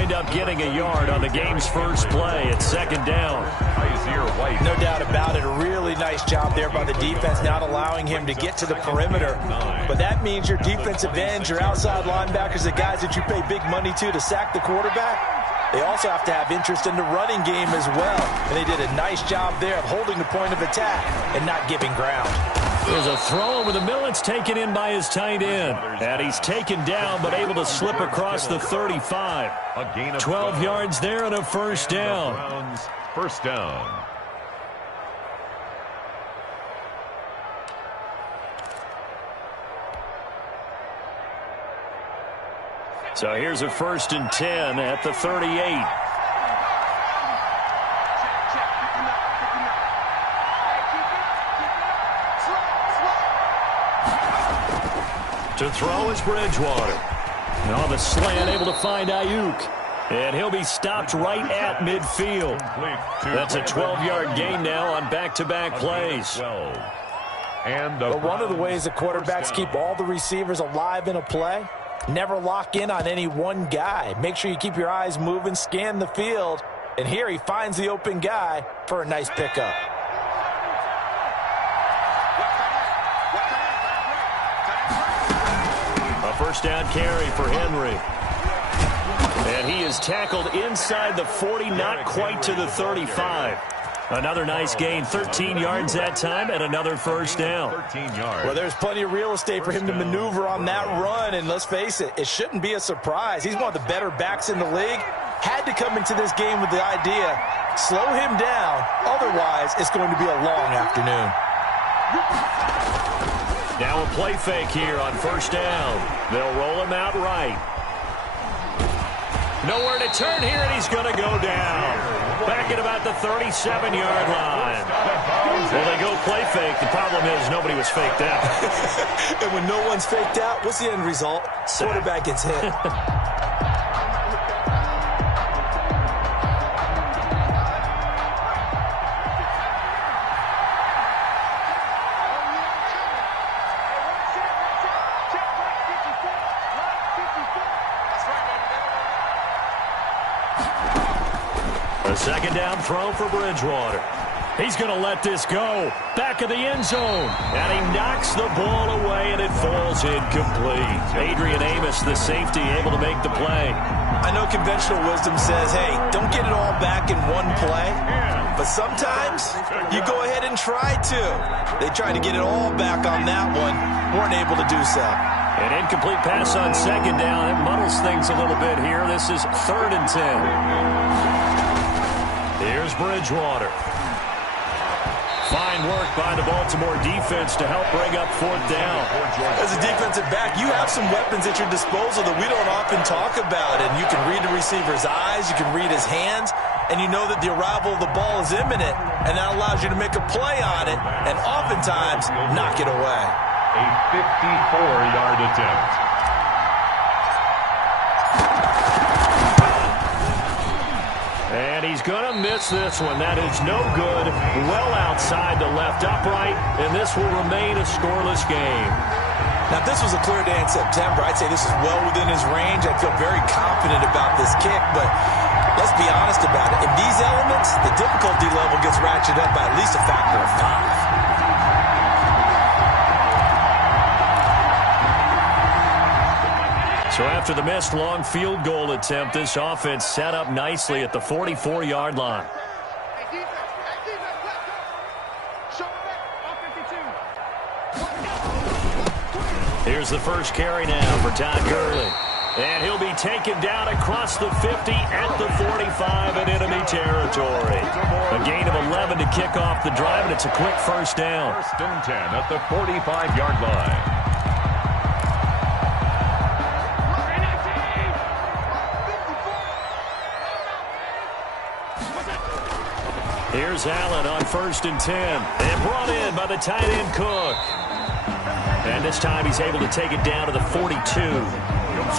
wind up getting a yard on the game's first play at second down. No doubt about it. A really nice job there by the defense, not allowing him to get to the perimeter. But that means your defensive ends, your outside linebackers, the guys that you pay big money to sack the quarterback, they also have to have interest in the running game as well. And they did a nice job there of holding the point of attack and not giving ground. There's a throw over the middle. It's taken in by his tight end. And he's taken down but able to slip across the 35. 12 yards there and a first down. First down. So here's a 1st and 10 at the 38. To throw is Bridgewater. Now the slant able to find Ayuk. And he'll be stopped right at midfield. That's a 12-yard gain now on back-to-back plays. But one of the ways the quarterbacks keep all the receivers alive in a play, never lock in on any one guy. Make sure you keep your eyes moving, scan the field. And here he finds the open guy for a nice pickup. A first down carry for Henry. And he is tackled inside the 40, not quite to the 35. Another nice gain, 13 yards that time, and another first down. 13 yards. Well, there's plenty of real estate for him to maneuver on that run, and let's face it, it shouldn't be a surprise. He's one of the better backs in the league. Had to come into this game with the idea, slow him down, otherwise it's going to be a long afternoon. Now a play fake here on first down. They'll roll him out right. Nowhere to turn here, and he's going to go down. Back at about the 37-yard line. Well, they go play fake. The problem is nobody was faked out. And when no one's faked out, what's the end result? Quarterback gets hit. A second down throw for Bridgewater. He's going to let this go. Back of the end zone. And he knocks the ball away, and it falls incomplete. Adrian Amos, the safety, able to make the play. I know conventional wisdom says, hey, don't get it all back in one play. But sometimes you go ahead and try to. They tried to get it all back on that one. Weren't able to do so. An incomplete pass on second down. It muddles things a little bit here. This is 3rd and 10. Here's Bridgewater. Fine work by the Baltimore defense to help bring up 4th down. As a defensive back, you have some weapons at your disposal that we don't often talk about. And you can read the receiver's eyes, you can read his hands, and you know that the arrival of the ball is imminent, and that allows you to make a play on it and oftentimes knock it away. A 54-yard attempt. And he's going to miss this one. That is no good. Well outside the left upright, and this will remain a scoreless game. Now, if this was a clear day in September, I'd say this is well within his range. I'd feel very confident about this kick, but let's be honest about it. In these elements, the difficulty level gets ratcheted up by at least a factor of 5. So after the missed long field goal attempt, this offense set up nicely at the 44-yard line. Here's the first carry now for Todd Gurley. And he'll be taken down across the 50 at the 45 in enemy territory. A gain of 11 to kick off the drive, and it's a quick first down. 1st and 10 at the 45-yard line. Here's Allen on 1st and 10. And brought in by the tight end Cook. And this time he's able to take it down to the 42.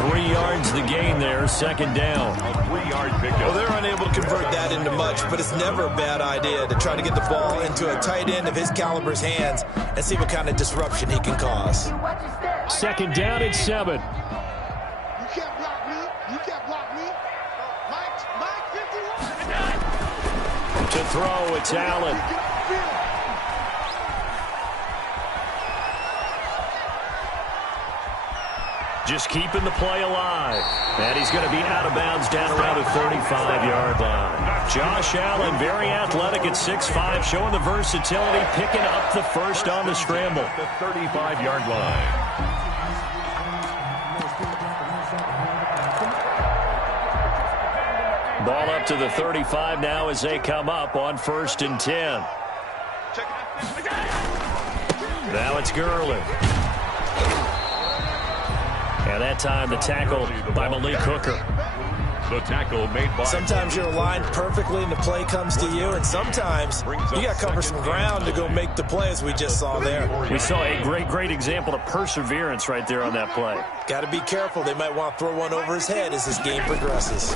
3 yards the gain there, second down. A 3-yard pickup. Well, they're unable to convert that into much, but it's never a bad idea to try to get the ball into a tight end of his caliber's hands and see what kind of disruption he can cause. Second down at 7. You can't block me. You can't block me. To throw, it's Allen. Just keeping the play alive. And he's going to be out of bounds down around the 35-yard line. Josh Allen, very athletic at 6'5", showing the versatility, picking up the first on the scramble. The 35-yard line. Ball up to the 35 now as they come up on 1st and 10. Now it's Gurley. And that time the tackle by Malik Hooker. The tackle made by... Sometimes you're aligned perfectly and the play comes to you, and sometimes you got to cover some ground to go make the play, as we just saw there. We saw a great example of perseverance right there on that play. Got to be careful. They might want to throw one over his head as this game progresses.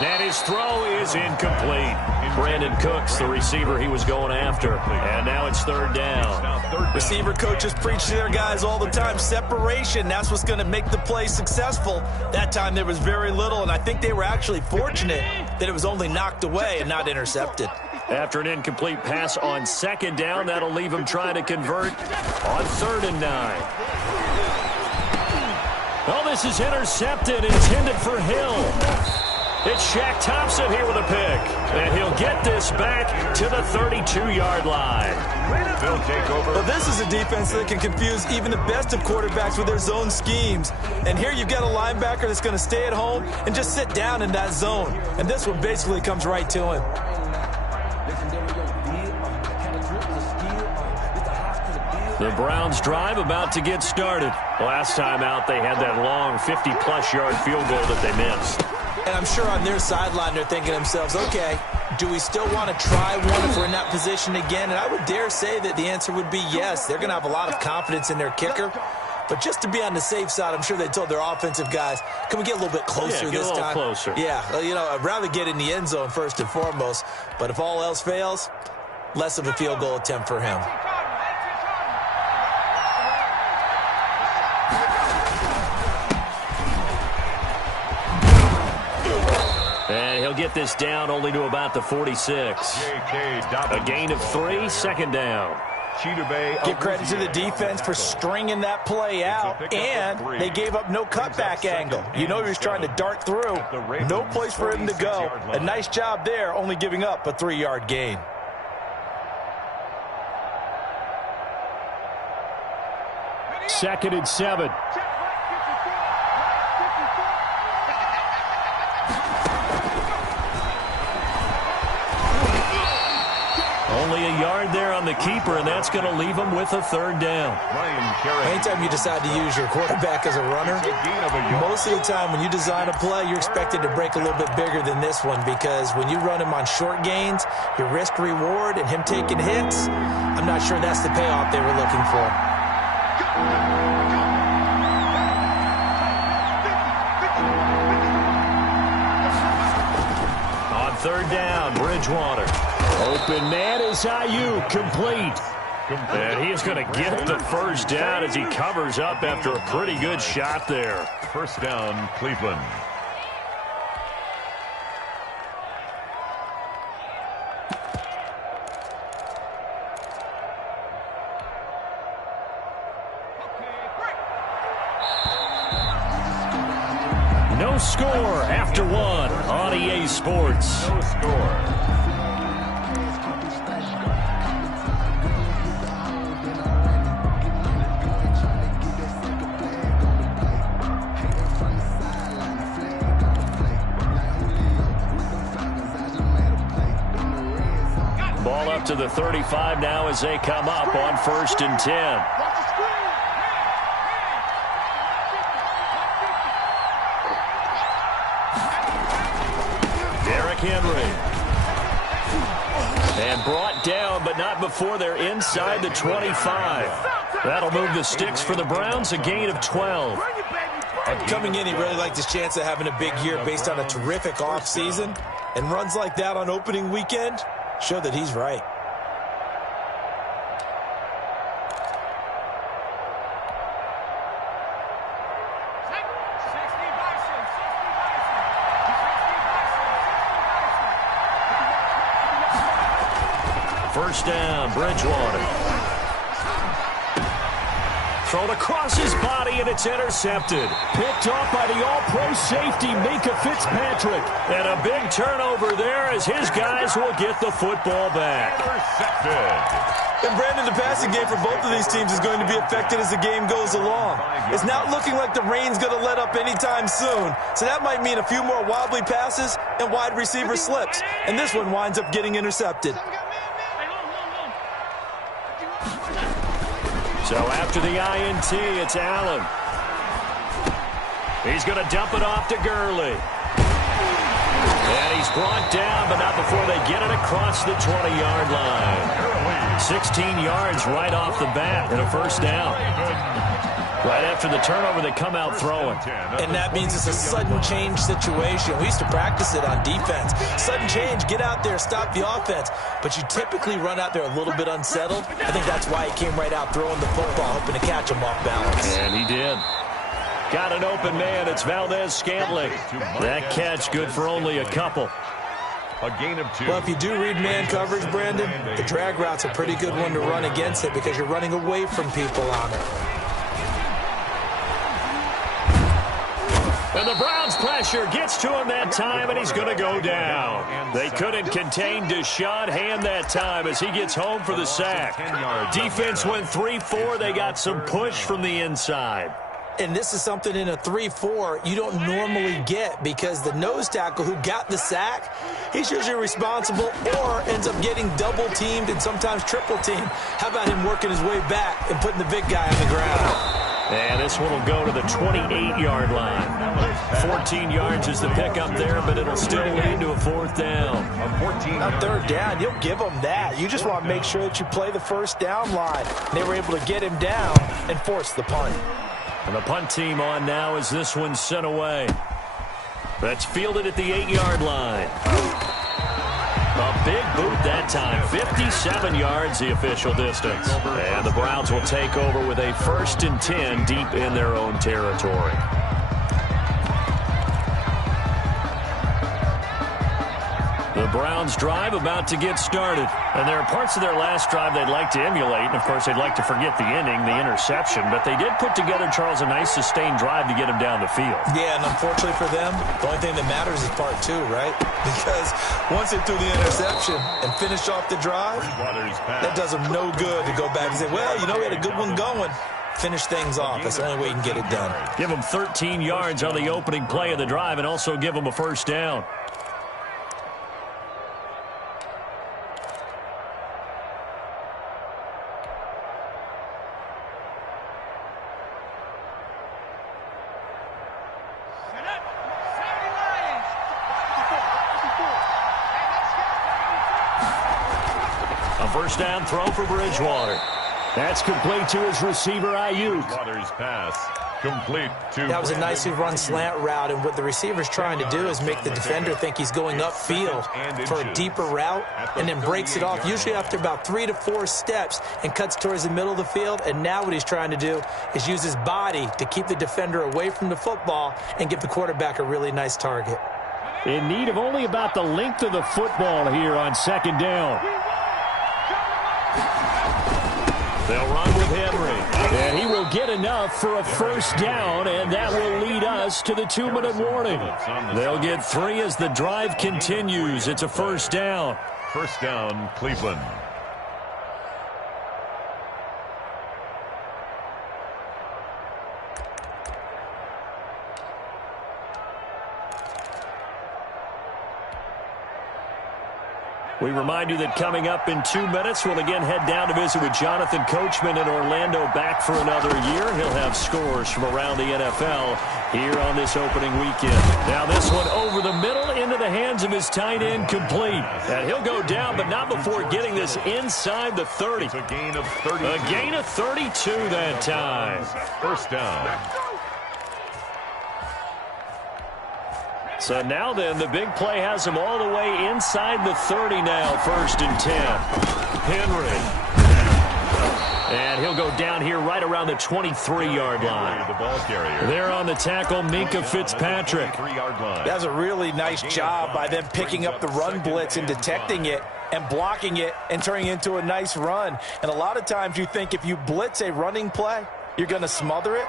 And his throw is incomplete. Brandon Cooks, the receiver he was going after. And now it's 3rd down. Receiver coaches preach to their guys all the time. Separation, that's what's going to make the play successful. That time there was very little, and I think they were actually fortunate that it was only knocked away and not intercepted. After an incomplete pass on 2nd down, that'll leave him trying to convert on 3rd and 9. Oh, this is intercepted, intended for Hill. It's Shaq Thompson here with a pick. And he'll get this back to the 32-yard line. They'll take over. Well, this is a defense that can confuse even the best of quarterbacks with their zone schemes. And here you've got a linebacker that's going to stay at home and just sit down in that zone. And this one basically comes right to him. The Browns drive about to get started. Last time out, they had that long 50-plus yard field goal that they missed. And I'm sure on their sideline they're thinking to themselves, okay, do we still want to try one if we're in that position again? And I would dare say that the answer would be yes. They're going to have a lot of confidence in their kicker. But just to be on the safe side, I'm sure they told their offensive guys, can we get a little bit closer this time? Get a little closer. Yeah, well, you know, I'd rather get in the end zone first and foremost. But if all else fails, less of a field goal attempt for him. And he'll get this down only to about the 46. A gain of 3, 2nd down. Give credit to the defense for stringing that play out, and they gave up no cutback angle. You know he was trying to dart through. No place for him to go. A nice job there, only giving up a 3-yard gain. Second and 7. Only a yard there on the keeper, and that's going to leave him with a 3rd down. Anytime you decide to use your quarterback as a runner, most of the time when you design a play, you're expected to break a little bit bigger than this one, because when you run him on short gains, your risk-reward and him taking hits, I'm not sure that's the payoff they were looking for. On 3rd down, Bridgewater. Open man is Ayuk, complete. And he is going to get the 1st down as he covers up after a pretty good shot there. 1st down, Cleveland. No score after 1 on EA Sports. No score. Ball up to the 35 now as they come up on 1st and 10. Derrick Henry. And brought down, but not before they're inside the 25. That'll move the sticks for the Browns, a gain of 12. Coming in, he really liked his chance of having a big year based on a terrific offseason. And runs like that on opening weekend show that he's right. first down, Bridgewater. Thrown across his body, and it's intercepted. Picked off by the all-pro safety, Minka Fitzpatrick. And a big turnover there as his guys will get the football back. Intercepted. And Brandon, the passing game for both of these teams is going to be affected as the game goes along. It's not looking like the rain's going to let up anytime soon, so that might mean a few more wobbly passes and wide receiver slips. And this one winds up getting intercepted. So after the INT, it's Allen. He's going to dump it off to Gurley. And he's brought down, but not before they get it across the 20-yard line. 16 yards right off the bat and a first down. Right after the turnover, they come out throwing. And that means it's a sudden change situation. We used to practice it on defense. Sudden change, get out there, stop the offense. But you typically run out there a little bit unsettled. I think that's why he came right out throwing the football, hoping to catch him off balance. And he did. Got an open man. It's Valdez-Scantling. That catch good for only a couple. A gain of 2. Well, if you do read man coverage, Brandon, the drag route's a pretty good one to run against it because you're running away from people on it. And the Browns' pressure gets to him that time, and he's going to go down. They couldn't contain Deshaun Hand that time as he gets home for the sack. Defense went 3-4. They got some push from the inside. And this is something in a 3-4 you don't normally get because the nose tackle who got the sack, he's usually responsible or ends up getting double-teamed and sometimes triple-teamed. How about him working his way back and putting the big guy on the ground? And this one will go to the 28-yard line. 14 yards is the pickup there, but it'll still lead to a fourth down. On third down, you'll give them that. You just want to make sure that you play the first down line. And they were able to get him down and force the punt. And the punt team on now as this one's sent away. That's fielded at the 8-yard line. A big boot that time. 57 yards the official distance. And the Browns will take over with a 1st and 10 deep in their own territory. The Browns drive about to get started. And there are parts of their last drive they'd like to emulate. And, of course, they'd like to forget the inning, the interception. But they did put together, Charles, a nice sustained drive to get him down the field. Yeah, and unfortunately for them, the only thing that matters is part 2, right? Because once they threw the interception and finished off the drive, that does them no good to go back and say, well, you know, we had a good one going. Finish things off. That's the only way you can get it done. Give them 13 yards on the opening play of the drive and also give them a first down. First down throw for Bridgewater. That's complete to his receiver, Ayuk. Bridgewater's pass complete to That was a nicely run slant route, and what the receiver's trying to do is make the defender think he's going upfield for a deeper route and then breaks it off, usually after about 3 to 4 steps, and cuts towards the middle of the field. And now what he's trying to do is use his body to keep the defender away from the football and give the quarterback a really nice target. In need of only about the length of the football here on 2nd down. They'll run with Henry. And he will get enough for a first down, and that will lead us to the 2-minute warning. They'll get 3 as the drive continues. It's a first down. First down, Cleveland. We remind you that coming up in 2 minutes, we'll again head down to visit with Jonathan Coachman in Orlando, back for another year. He'll have scores from around the NFL here on this opening weekend. Now this one over the middle into the hands of his tight end, complete. And he'll go down, but not before getting this inside the 30. It's a gain of 32. A gain of 32 that time. First down. So now then, the big play has him all the way inside the 30 now, 1st and 10. Henry. And he'll go down here right around the 23-yard line. The ball carrier. There on the tackle, Minka Fitzpatrick. 3-yard line. That was a really nice job by them picking up the run blitz and detecting it. and blocking it and turning it into a nice run. And a lot of times you think if you blitz a running play, you're going to smother it.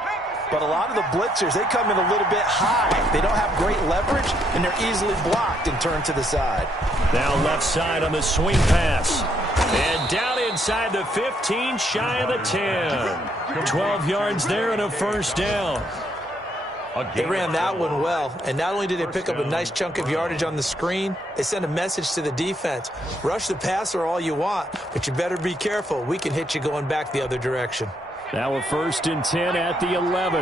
But a lot of the blitzers, they come in a little bit high. They don't have great leverage, and they're easily blocked and turned to the side. Now left side on the swing pass. And down inside the 15, shy of the 10. 12 yards there and a first down. They ran that one well, and not only did they pick up a nice chunk of yardage on the screen, they sent a message to the defense. Rush the passer all you want, but you better be careful. We can hit you going back the other direction. Now a 1st and 10 at the 11.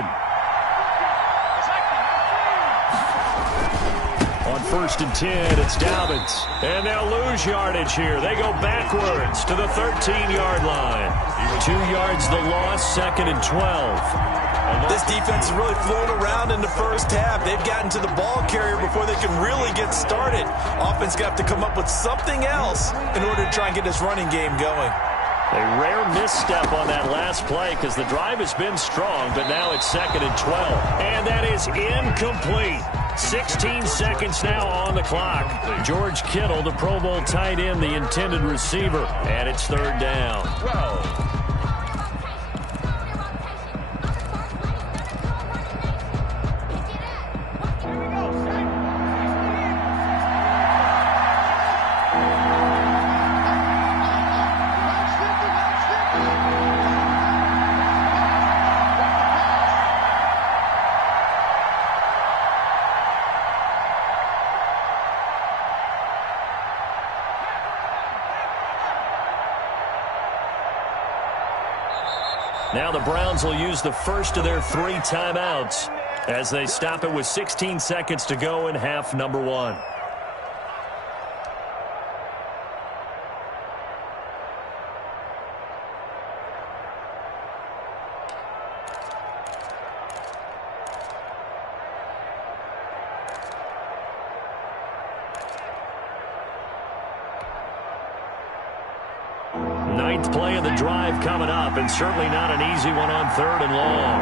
On 1st and 10, it's Dobbins. And they'll lose yardage here. They go backwards to the 13-yard line. 2 yards the loss, 2nd and 12. This defense has really flown around in the first half. They've gotten to the ball carrier before they can really get started. Offense got to come up with something else in order to try and get this running game going. A rare misstep on that last play because the drive has been strong, but now it's 2nd and 12. And that is incomplete. 16 seconds now on the clock. George Kittle, the Pro Bowl tight end, the intended receiver. And it's 3rd down. 12. Now the Browns will use the first of their 3 timeouts as they stop it with 16 seconds to go in half number 1. Ninth play of the drive coming up, and certainly not an easy one on 3rd and long.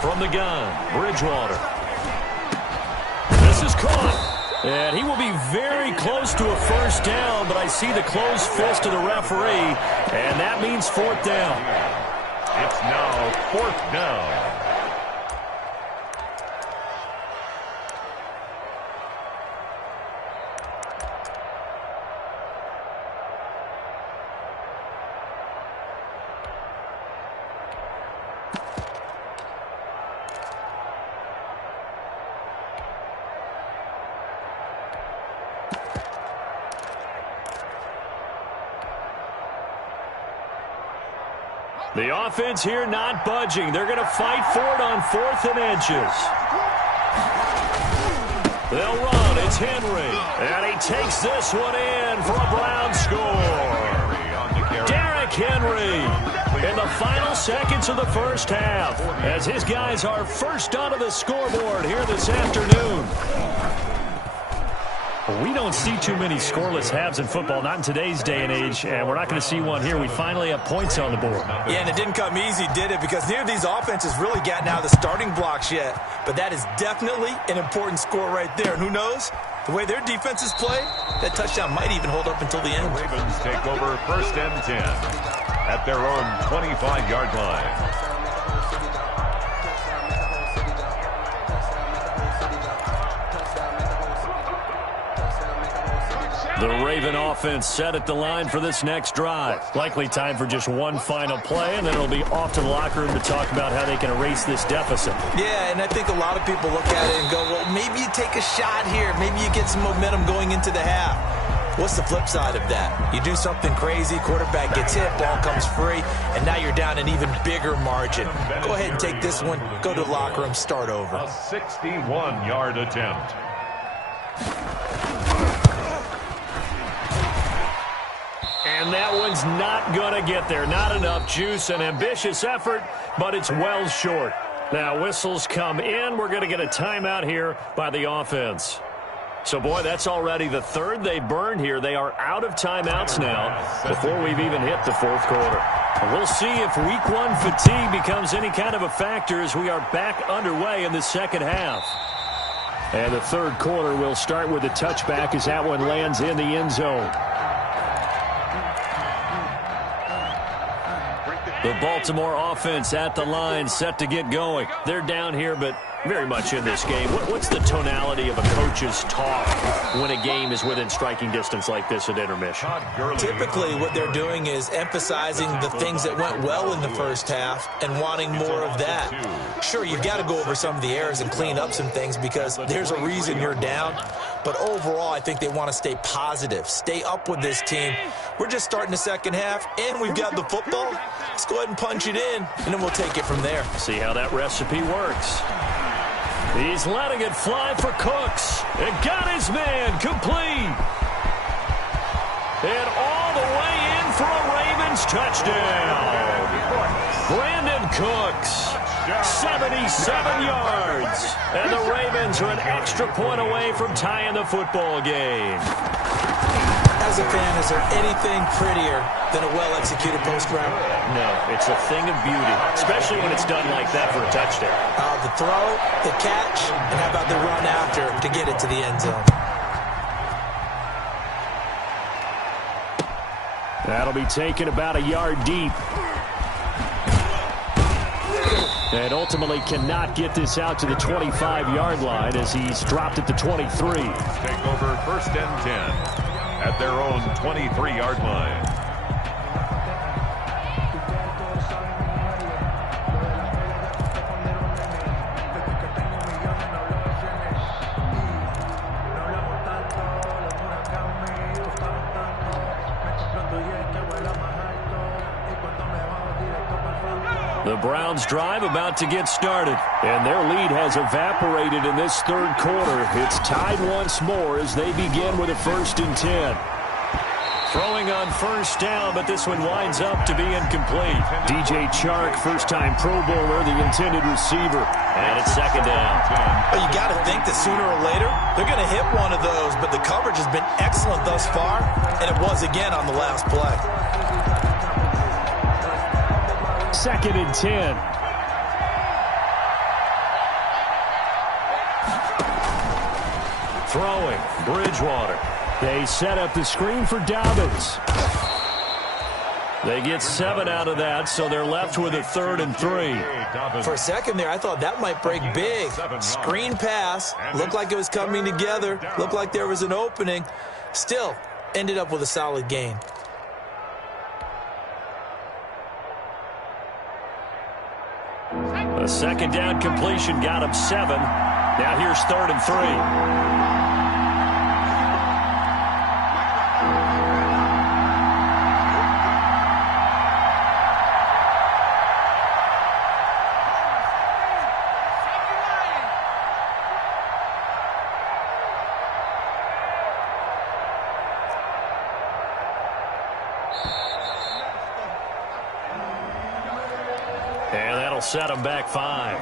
From the gun, Bridgewater. This is caught. And he will be very close to a first down, but I see the closed fist of the referee, and that means 4th down. It's now 4th down. The offense here not budging. They're going to fight for it on 4th and inches. They'll run. It's Henry. And he takes this one in for a Brown score. Derrick Henry in the final seconds of the first half as his guys are first onto the scoreboard here this afternoon. We don't see too many scoreless halves in football, not in today's day and age, and we're not going to see one here. We finally have points on the board. Yeah, and it didn't come easy, did it? Because neither of these offenses really gotten out of the starting blocks yet. But that is definitely an important score right there. And who knows? The way their defenses play, that touchdown might even hold up until the end. Ravens take over 1st and 10 at their own 25-yard line. The Raven offense set at the line for this next drive. Likely time for just one final play, and then it'll be off to the locker room to talk about how they can erase this deficit. Yeah, and I think a lot of people look at it and go, well, maybe you take a shot here. Maybe you get some momentum going into the half. What's the flip side of that? You do something crazy, quarterback gets hit, ball comes free, and now you're down an even bigger margin. Go ahead and take this one, go to the locker room, start over. A 61-yard attempt. And that one's not going to get there. Not enough juice. An ambitious effort, but it's well short. Now, whistles come in. We're going to get a timeout here by the offense. So, boy, that's already the third they burned here. They are out of timeouts now before we've even hit the fourth quarter. We'll see if week one fatigue becomes any kind of a factor as we are back underway in the second half. And the third quarter will start with a touchback as that one lands in the end zone. The Baltimore offense at the line, set to get going. They're down here, but very much in this game. What's the tonality of a coach's talk when a game is within striking distance like this at intermission? Typically, what they're doing is emphasizing the things that went well in the first half and wanting more of that. Sure, you've got to go over some of the errors and clean up some things because there's a reason you're down. But overall, I think they want to stay positive, stay up with this team. We're just starting the second half, and we've got the football. Let's go ahead and punch it in, and then we'll take it from there. See how that recipe works. He's letting it fly for Cooks. And got his man complete. And all the way in for a Ravens touchdown. Brandon Cooks, 77 yards. And the Ravens are an extra point away from tying the football game. As a fan, is there anything prettier than a well-executed post route? No, it's a thing of beauty, especially when it's done like that for a touchdown. The throw, the catch, and how about the run after to get it to the end zone? That'll be taken about a yard deep. And ultimately cannot get this out to the 25-yard line as he's dropped at the 23. Take over first and 10. At their own 23-yard line. The Browns drive about to get started, and their lead has evaporated in this third quarter. It's tied once more as they begin with a 1st and 10. Throwing on first down, but this one winds up to be incomplete. DJ Chark, first-time Pro Bowler, the intended receiver. And it's second down. Well, you got to think that sooner or later they're going to hit one of those, but the coverage has been excellent thus far, and it was again on the last play. 2nd and 10. Throwing, Bridgewater. They set up the screen for Dobbins. They get 7 out of that, so they're left with a 3rd and 3. For a second there, I thought that might break big. Screen pass, looked like it was coming together, looked like there was an opening. Still, ended up with a solid gain. A second down completion got him 7. Now here's 3rd and 3. And that'll set him back 5.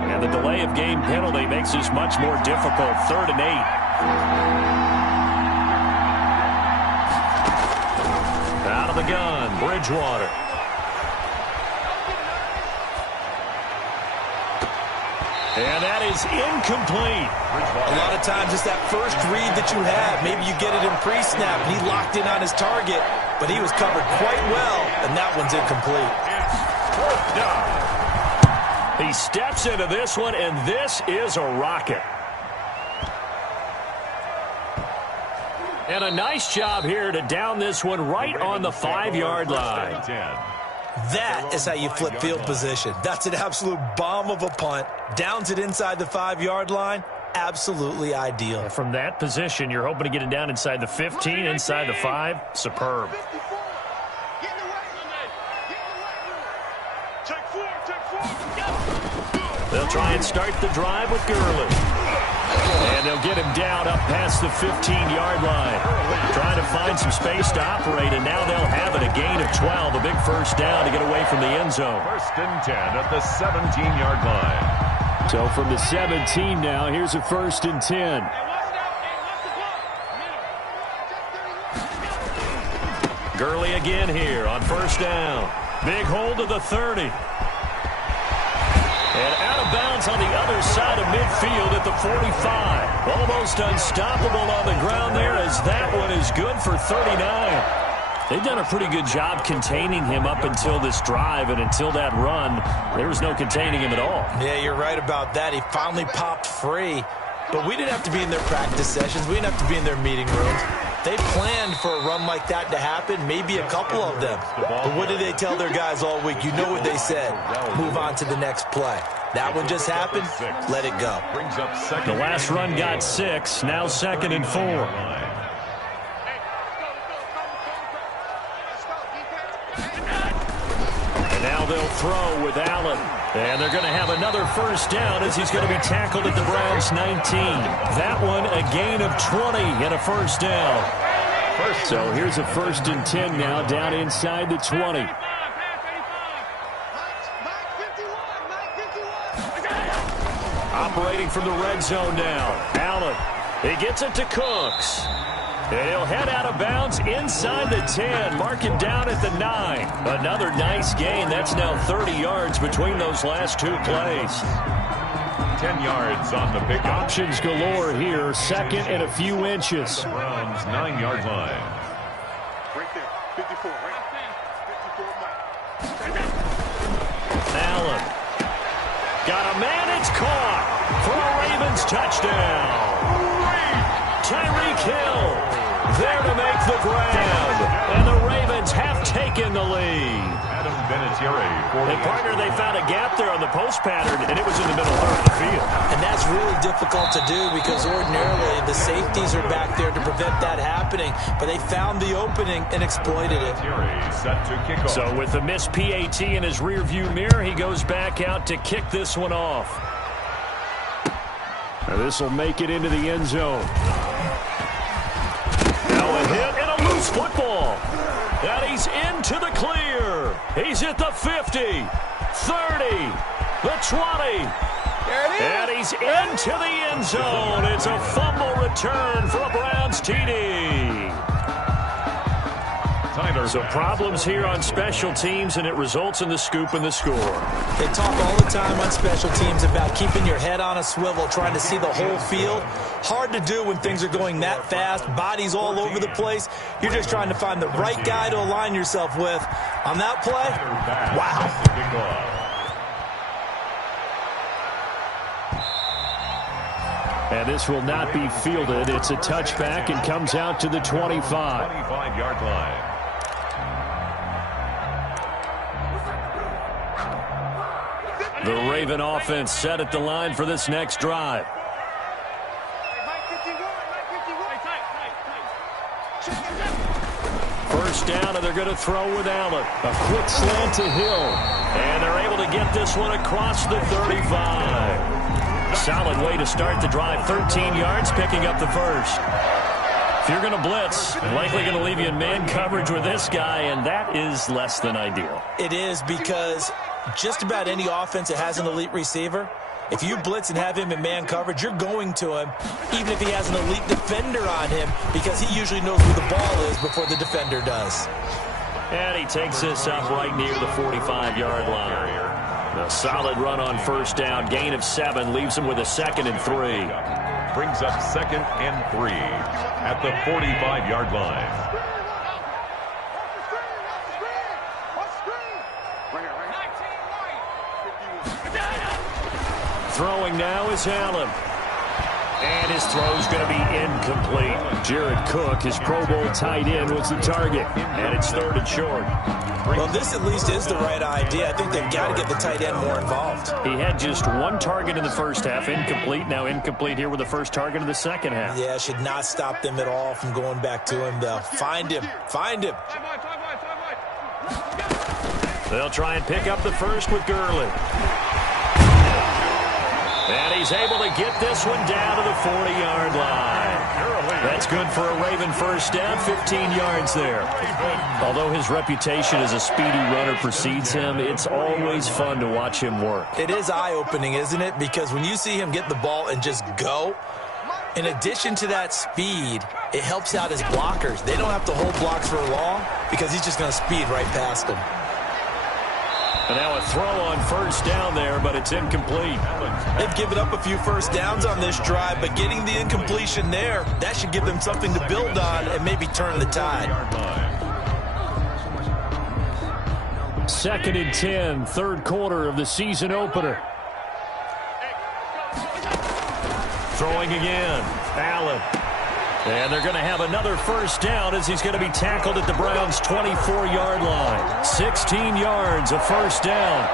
And the delay of game penalty makes this much more difficult. 3rd and 8. Out of the gun, Bridgewater. And that is incomplete. A lot of times it's that first read that you have. Maybe you get it in pre-snap, and he locked in on his target, but he was covered quite well, and that one's incomplete. He steps into this one, and this is a rocket. And a nice job here to down this one right on the 5-yard line. That is how you flip field position. That's an absolute bomb of a punt. Downs it inside the 5-yard line. Absolutely ideal. And from that position, you're hoping to get it down inside the 15, inside the 5. Superb. They'll try and start the drive with Gurley. And they'll get him down up past the 15-yard line. Trying to find some space to operate, and now they'll have it. A gain of 12, a big first down to get away from the end zone. First and 10 at the 17-yard line. So from the 17 now, here's a first and 10. Gurley again here on first down. Big hold of the 30. And out of bounds on the other side of midfield at the 45. Almost unstoppable on the ground there as that one is good for 39. They've done a pretty good job containing him up until this drive, and until that run, there was no containing him at all. Yeah, you're right about that. He finally popped free. But we didn't have to be in their practice sessions. We didn't have to be in their meeting rooms. They planned for a run like that to happen, maybe a couple of them. But what did they tell their guys all week? You know what they said. Move on to the next play. That one just happened. Let it go. The last run got 6. Now 2nd and 4. And now they'll throw with Allen. And they're going to have another first down as he's going to be tackled at the Browns' 19. That one a gain of 20 and a first down. So here's a first and 10 now down inside the 20. Operating from the red zone now. Allen. He gets it to Cooks. And he'll head out of bounds inside the 10. Mark him down at the 9. Another nice gain. That's now 30 yards between those last two plays. 10 yards on the pickup. Options galore here. 2nd and a few inches. The Browns' 9-yard line. Right there. 54. Right there. 54. Allen. Got a man. It's caught for a Ravens touchdown. Tyreek Hill there to make the grab. And the Ravens have taken the lead. And partner, they found a gap there on the post pattern, and it was in the middle third of the field. And that's really difficult to do because ordinarily the safeties are back there to prevent that happening. But they found the opening and exploited it. So with the missed PAT in his rearview mirror, he goes back out to kick this one off. Now this will make it into the end zone. Now a hit and a loose football. And he's into the clear. He's at the 50, 30, the 20. And he's into the end zone. It's a fumble return for a Browns TD. So problems here on special teams, and it results in the scoop and the score. They talk all the time on special teams about keeping your head on a swivel, trying to see the whole field. Hard to do when things are going that fast, bodies all over the place. You're just trying to find the right guy to align yourself with. On that play, wow. And this will not be fielded. It's a touchback and comes out to the 25. 25-yard line. The Raven offense set at the line for this next drive. First down, and they're going to throw with Allen. A quick slant to Hill. And they're able to get this one across the 35. Solid way to start the drive. 13 yards, picking up the first. If you're going to blitz, likely going to leave you in man coverage with this guy, and that is less than ideal. It is because just about any offense that has an elite receiver, if you blitz and have him in man coverage, you're going to him, even if he has an elite defender on him, because he usually knows where the ball is before the defender does. And he takes this up right near the 45-yard line. A solid run on first down. Gain of 7 leaves him with a 2nd and 3. Brings up 2nd and 3 at the 45-yard line. Throwing now is Allen. And his throw's going to be incomplete. Jared Cook, his Pro Bowl tight end, was the target. And it's 3rd and short. Well, this at least is the right idea. I think they've got to get the tight end more involved. He had just 1 target in the first half, incomplete. Now incomplete here with the first target of the second half. Yeah, should not stop them at all from going back to him, though. Find him. Find him. They'll try and pick up the first with Gurley. And he's able to get this one down to the 40-yard line. That's good for a Raven first down, 15 yards there. Although his reputation as a speedy runner precedes him, it's always fun to watch him work. It is eye-opening, isn't it? Because when you see him get the ball and just go, in addition to that speed, it helps out his blockers. They don't have to hold blocks for long because he's just going to speed right past them. And now a throw on first down there, but it's incomplete. They've given up a few first downs on this drive, but getting the incompletion there, that should give them something to build on and maybe turn the tide. 2nd and 10, third quarter of the season opener. Throwing again, Allen. And they're going to have another first down as he's going to be tackled at the Browns' 24-yard line. 16 yards, a first down.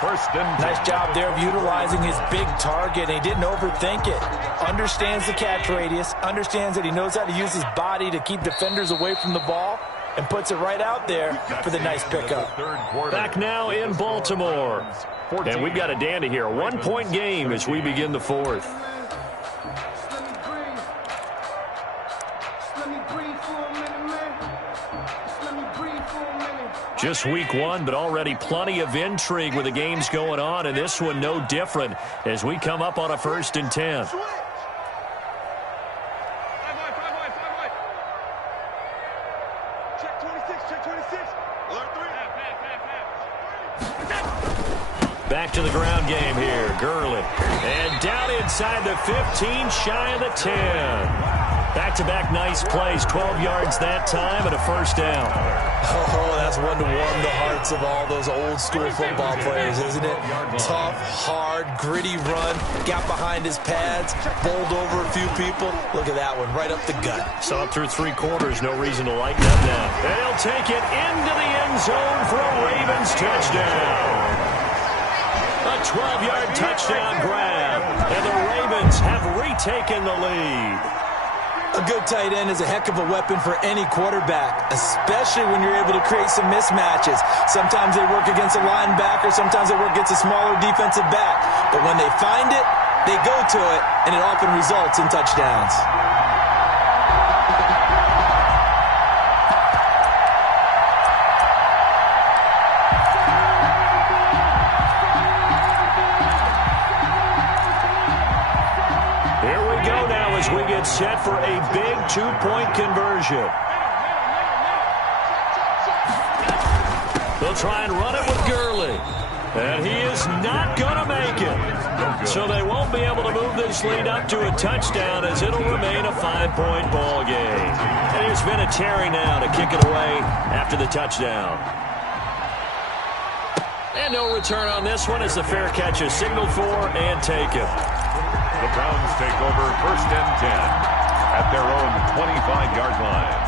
First and 10. Nice job there of utilizing his big target. He didn't overthink it. Understands the catch radius. Understands that he knows how to use his body to keep defenders away from the ball. And puts it right out there for the nice pickup. Back now in Baltimore. And we've got a dandy here. A 1-point game as we begin the fourth. Just week one, but already plenty of intrigue with the games going on, and this one no different as we come up on a 1st and 10. Check 26, check 26. Alert 3. Back to the ground game here, Gurley. And down inside the 15, shy of the 10. Back-to-back nice plays, 12 yards that time and a first down. Oh, that's one to warm the hearts of all those old-school football players, isn't it? Tough, hard, gritty run, got behind his pads, bowled over a few people. Look at that one, right up the gut. Saw it through 3 quarters, no reason to lighten up now. And he'll take it into the end zone for a Ravens touchdown. A 12-yard touchdown grab, and the Ravens have retaken the lead. A good tight end is a heck of a weapon for any quarterback, especially when you're able to create some mismatches. Sometimes they work against a linebacker, sometimes they work against a smaller defensive back. But when they find it, they go to it, and it often results in touchdowns. We get set for a big 2-point conversion. They'll try and run it with Gurley. And he is not going to make it. So they won't be able to move this lead up to a touchdown as it'll remain a 5-point ball game. And here's Vinatieri now to kick it away after the touchdown. And no return on this one as the fair catch is signaled for and taken. The Browns take over 1st and 10 at their own 25-yard line.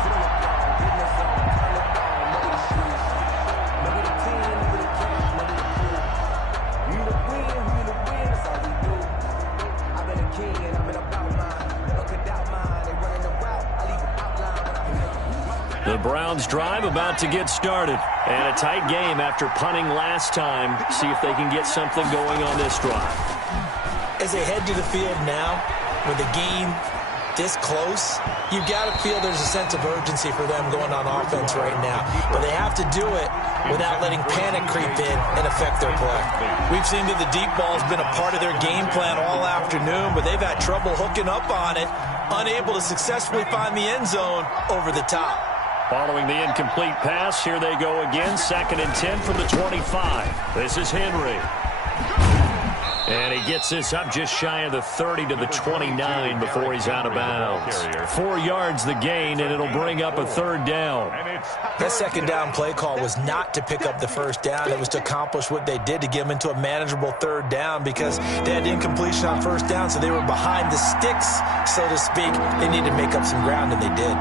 The Browns drive about to get started. And a tight game after punting last time. See if they can get something going on this drive. As they head to the field now, with the game this close, you've got to feel there's a sense of urgency for them going on offense right now. But they have to do it without letting panic creep in and affect their play. We've seen that the deep ball has been a part of their game plan all afternoon, but they've had trouble hooking up on it, unable to successfully find the end zone over the top. Following the incomplete pass, here they go again, 2nd and 10 from the 25. This is Henry. And he gets this up just shy of the 30 to the 29 before he's out of bounds. 4 yards the gain, and it'll bring up a 3rd down. That 2nd down play call was not to pick up the 1st down. It was to accomplish what they did to get them into a manageable 3rd down because they had incompletion on 1st down, so they were behind the sticks, so to speak. They needed to make up some ground, and they did.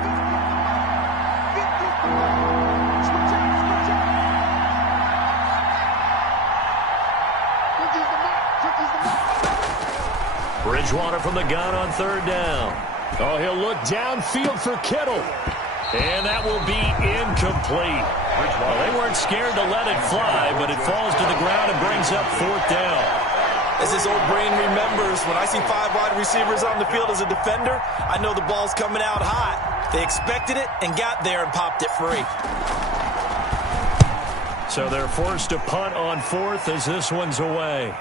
Bridgewater from the gun on 3rd down. Oh, he'll look downfield for Kittle. And that will be incomplete. Well, they weren't scared to let it fly, but it falls to the ground and brings up 4th down. As this old brain remembers, when I see 5 wide receivers on the field as a defender, I know the ball's coming out hot. They expected it and got there and popped it free. So they're forced to punt on 4th as this one's away.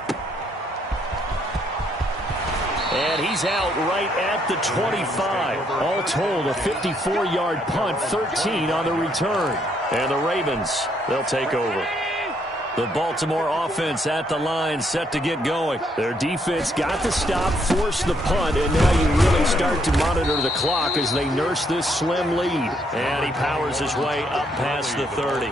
And he's out right at the 25. All told, a 54-yard punt, 13 on the return. And the Ravens, they'll take over. The Baltimore offense at the line, set to get going. Their defense got the stop, forced the punt, and now you really start to monitor the clock as they nurse this slim lead. And he powers his way up past the 30.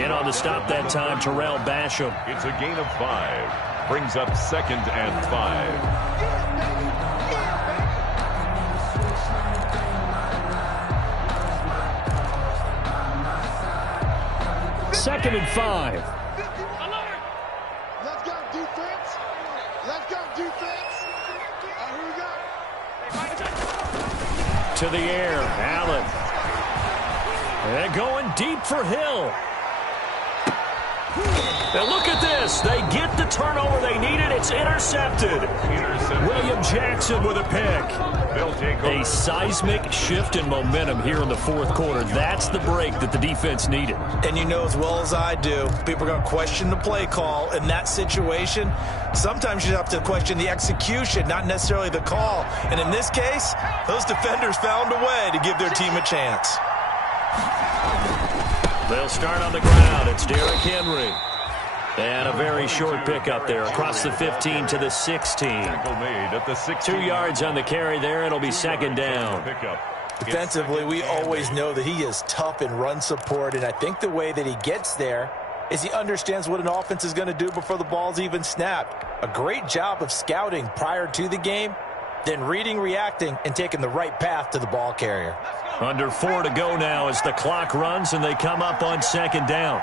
In on the stop that time, Terrell Basham. It's a gain of 5. Brings up 2nd and 5. 2nd and 5. Let's go, defense. Let's go, defense. Here we go. To the air, Allen. And going deep for Hill. Now look at this. They get the turnover they needed. It's intercepted. William Jackson with a pick. They'll take over. A seismic shift in momentum here in the 4th quarter. That's the break that the defense needed. And you know as well as I do, people are going to question the play call in that situation. Sometimes you have to question the execution, not necessarily the call. And in this case, those defenders found a way to give their team a chance. They'll start on the ground. It's Derrick Henry. And a very short pickup there across the 15 to the 16. Made at the 16. 2 yards on the carry there. It'll be 2nd down. Defensively, we always know that he is tough in run support, and I think the way that he gets there is he understands what an offense is going to do before the ball's even snapped. A great job of scouting prior to the game, then reading, reacting, and taking the right path to the ball carrier. Under 4 to go now as the clock runs and they come up on 2nd down.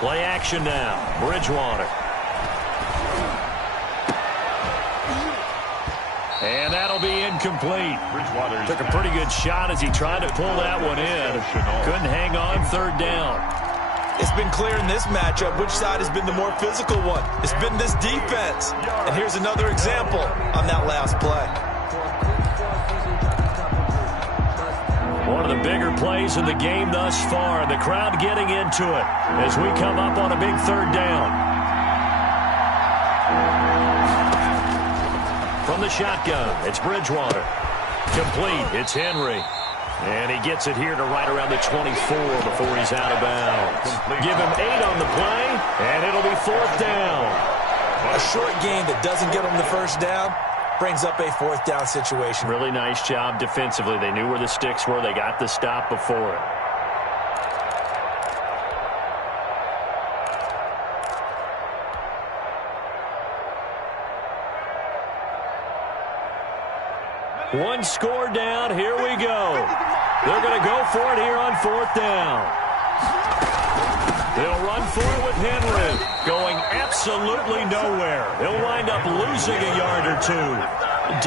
Play action now. Bridgewater. And that'll be incomplete. Bridgewater took a pretty good shot as he tried to pull that one in. Couldn't hang on. 3rd down. It's been clear in this matchup which side has been the more physical one. It's been this defense. And here's another example on that last play. One of the bigger plays in the game thus far. The crowd getting into it as we come up on a big 3rd down. From the shotgun, it's Bridgewater. Complete, it's Henry. And he gets it here to right around the 24 before he's out of bounds. Give him 8 on the play, and it'll be 4th down. A short gain that doesn't get him the 1st down brings up a 4th down situation. Really nice job defensively. They knew where the sticks were. They got the stop before it. One score down. Here we go. They're going to go for it here on 4th down. They'll run for it with Henry. Going absolutely nowhere. He'll wind up losing a yard or 2.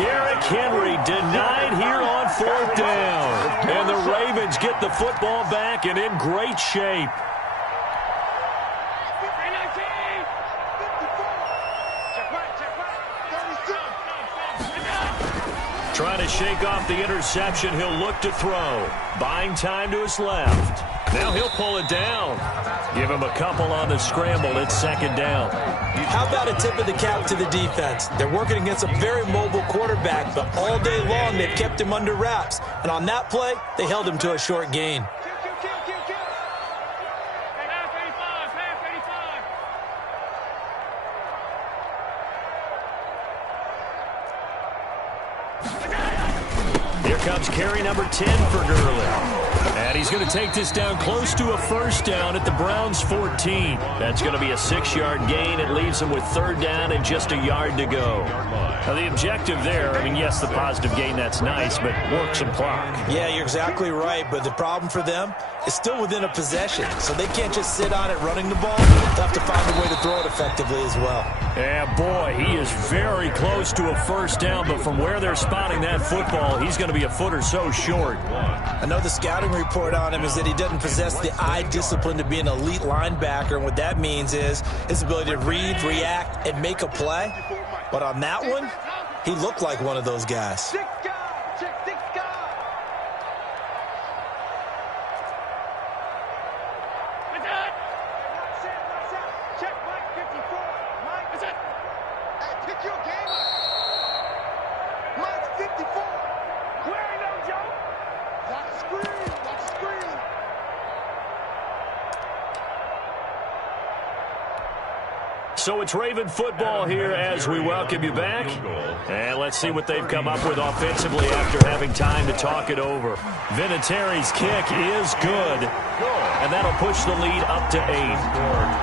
Derrick Henry denied here on 4th down. And the Ravens get the football back and in great shape. Trying to shake off the interception. He'll look to throw. Buying time to his left. Now he'll pull it down. Give him a couple on the scramble. It's 2nd down. How about a tip of the cap to the defense? They're working against a very mobile quarterback, but all day long they've kept him under wraps. And on that play, they held him to a short gain. Here comes carry number 10 for Gurley. And he's going to take this down close to a first down at the Browns' 14. That's going to be a 6-yard gain. It leaves them with third down and just a yard to go. Now, the objective there, I mean, yes, the positive gain, that's nice, but work some clock. Yeah, you're exactly right, but the problem for them is still within a possession, so they can't just sit on it running the ball. They'll have to find a way to throw it effectively as well. Yeah, boy, he is very close to a first down, but from where they're spotting that football, he's going to be a foot or so short. I know the scouting report on him is that he doesn't possess the eye discipline to be an elite linebacker, and what that means is his ability to read, react, and make a play. But on that one, he looked like one of those guys. So it's Raven football here as we welcome you back. And let's see what they've come up with offensively after having time to talk it over. Vinatieri's kick is good. And that'll push the lead up to 8.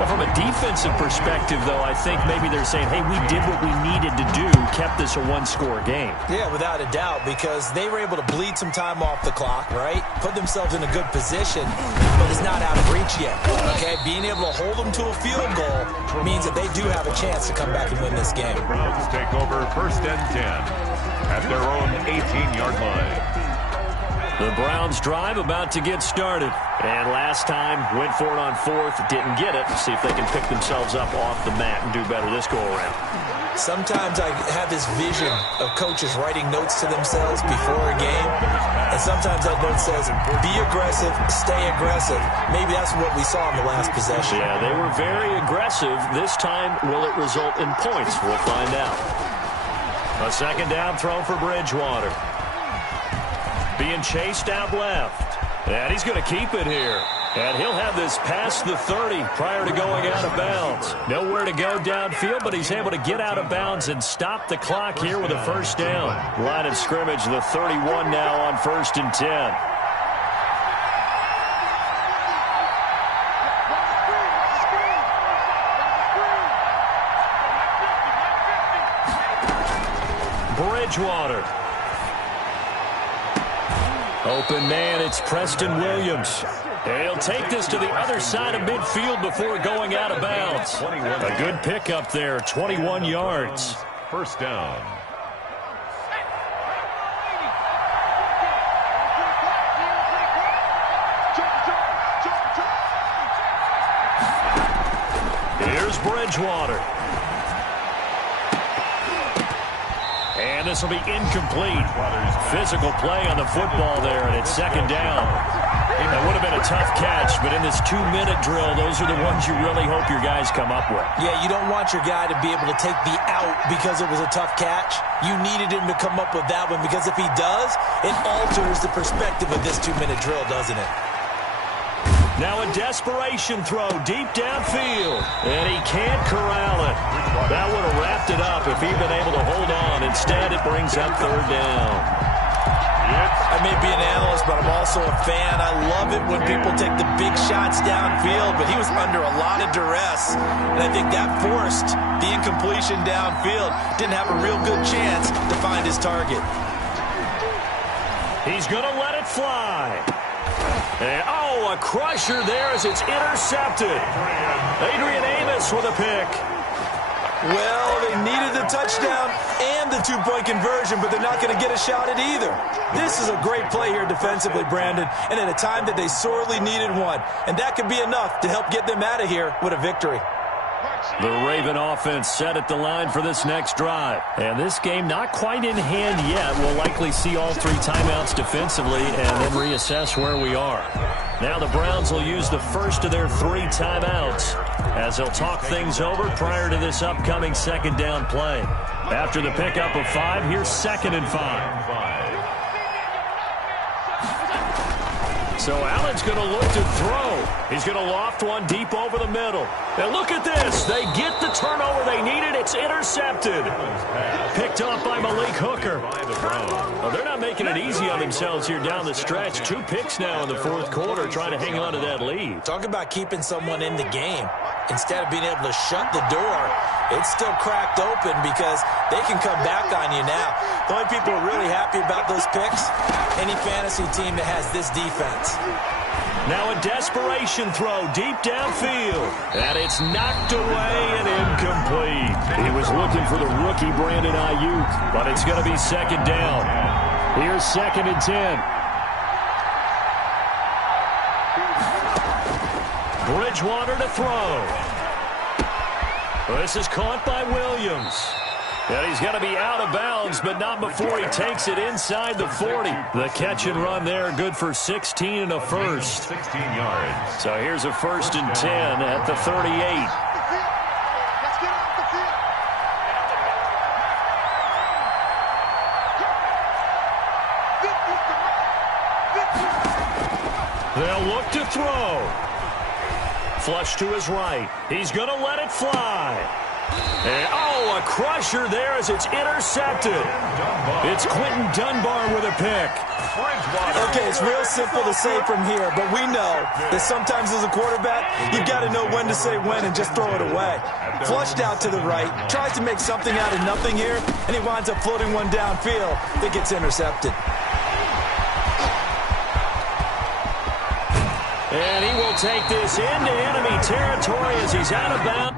But from a defensive perspective, though, I think maybe they're saying, hey, we did what we needed to do, kept this a one-score game. Yeah, without a doubt, because they were able to bleed some time off the clock, right? Put themselves in a good position, but it's not out of reach yet, okay? Being able to hold them to a field goal means that they do have a chance to come back and win this game. The Browns take over 1st and 10 at their own 18-yard line. The Browns drive about to get started. And last time, went for it on 4th, didn't get it. See if they can pick themselves up off the mat and do better this go-around. Sometimes I have this vision of coaches writing notes to themselves before a game. And sometimes that note says, be aggressive, stay aggressive. Maybe that's what we saw in the last possession. Yeah, they were very aggressive. This time, will it result in points? We'll find out. A second down throw for Bridgewater. Being chased out left. And he's going to keep it here. And he'll have this past the 30 prior to going out of bounds. Nowhere to go downfield, but he's able to get out of bounds and stop the clock here with a first down. Line of scrimmage, the 31 now on 1st and 10. Bridgewater. Open man, it's Preston Williams. And he'll take this to the other side of midfield before going out of bounds. A good pickup there, 21 yards. First down. Here's Bridgewater. And this will be incomplete. Physical play on the football there, and it's second down. That would have been a tough catch, but in this 2-minute drill, those are the ones you really hope your guys come up with. Yeah, you don't want your guy to be able to take the out because it was a tough catch. You needed him to come up with that one, because if he does, it alters the perspective of this 2-minute drill, doesn't it? Now a desperation throw deep downfield, and he can't corral it. That would have wrapped it up if he'd been able to hold on. Instead, it brings up third down. I may be an analyst, but I'm also a fan. I love it when people take the big shots downfield, but he was under a lot of duress, and I think that forced the incompletion downfield. Didn't have a real good chance to find his target. He's going to let it fly. And, oh, a crusher there as it's intercepted. Adrian Amos with a pick. Well, they needed the touchdown and the two-point conversion, but they're not going to get a shot at either. This is a great play here defensively, Brandon, and at a time that they sorely needed one. And that could be enough to help get them out of here with a victory. The Raven offense set at the line for this next drive. And this game not quite in hand yet. We'll likely see all 3 timeouts defensively and then reassess where we are. Now the Browns will use the first of their 3 timeouts as they'll talk things over prior to this upcoming second down play. After the pickup of 5, here's 2nd and 5. So Allen's going to look to throw. He's going to loft one deep over the middle. And look at this. They get the turnover they needed. It's intercepted. Picked off by Malik Hooker. Well, they're not making it easy on themselves here down the stretch. 2 picks now in the fourth quarter trying to hang on to that lead. Talk about keeping someone in the game. Instead of being able to shut the door, it's still cracked open because they can come back on you now. The only people who are really happy about those picks, any fantasy team that has this defense. Now a desperation throw deep downfield. And it's knocked away and incomplete. He was looking for the rookie Brandon Ayuk, but it's going to be second down. Here's 2nd and 10. Bridgewater to throw. This is caught by Williams. And he's going to be out of bounds, but not before he takes it inside the 40. The catch and run there, good for 16 and a first. 16 yards. So here's a 1st and 10 at the 38. They'll look to throw. Flush to his right. He's going to let it fly. And, oh, a crusher there as it's intercepted. It's Quentin Dunbar with a pick. Okay, it's real simple to say from here, but we know that sometimes as a quarterback, you've got to know when to say when and just throw it away. Flushed out to the right, tries to make something out of nothing here, and he winds up floating one downfield that gets intercepted. And he will take this into enemy territory as he's out of bounds.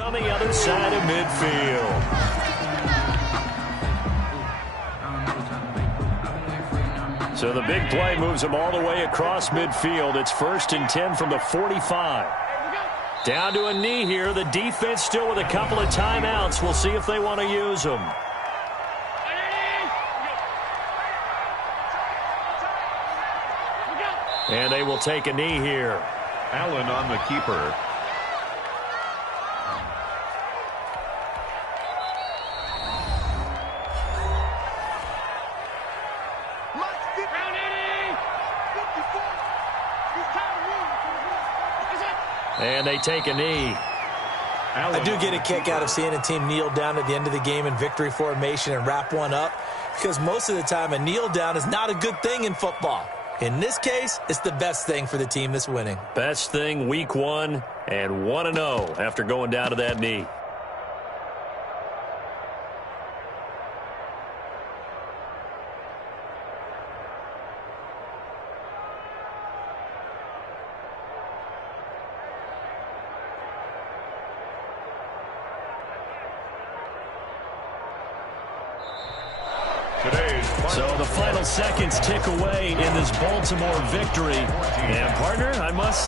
On the other side of midfield. So the big play moves him all the way across midfield. It's 1st and 10 from the 45. Down to a knee here. The defense still with a couple of timeouts. We'll see if they want to use them. And they will take a knee here. Allen on the keeper. And they take a knee. I do get a kick out of seeing a team kneel down at the end of the game in victory formation and wrap one up, because most of the time a kneel down is not a good thing in football. In this case, it's the best thing for the team that's winning. Best thing week 1 and 1-0 after going down to that knee. So the final seconds tick away in this Baltimore victory. And, partner, I must